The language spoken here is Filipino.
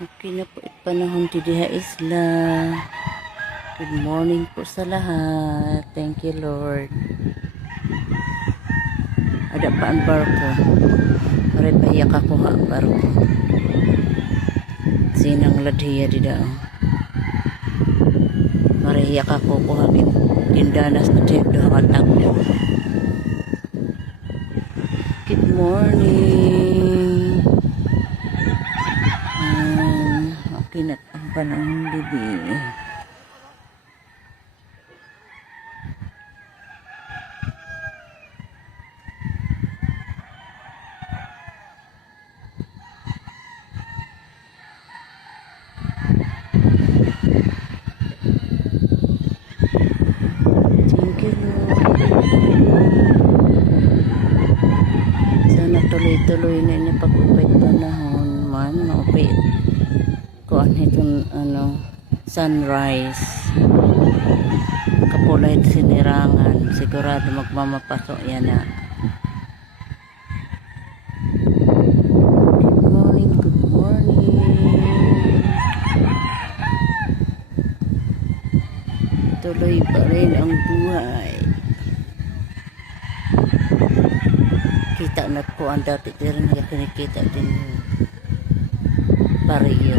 Kinapuit panahon ti diha isla. Good morning po sa lahat. Thank you Lord. Ada pa ang barko. Pare pahiyak ako ha ang barko. Sinang ladhiya di daw. Mariyak ako kuhagin tindanas na tiyak doon ang takdo. Good morning. Ang panahon bibi. Tuloy-tuloy na ini pag-upit panahon man. Maupit. Kuan itong ano, sunrise. Kapulay sinirangan. Sigurado magmamapasok yan na. Good morning. Tuloy pa rin ang buhay. Kita na ko ang dati pero nagkinikita din yung പറയൂ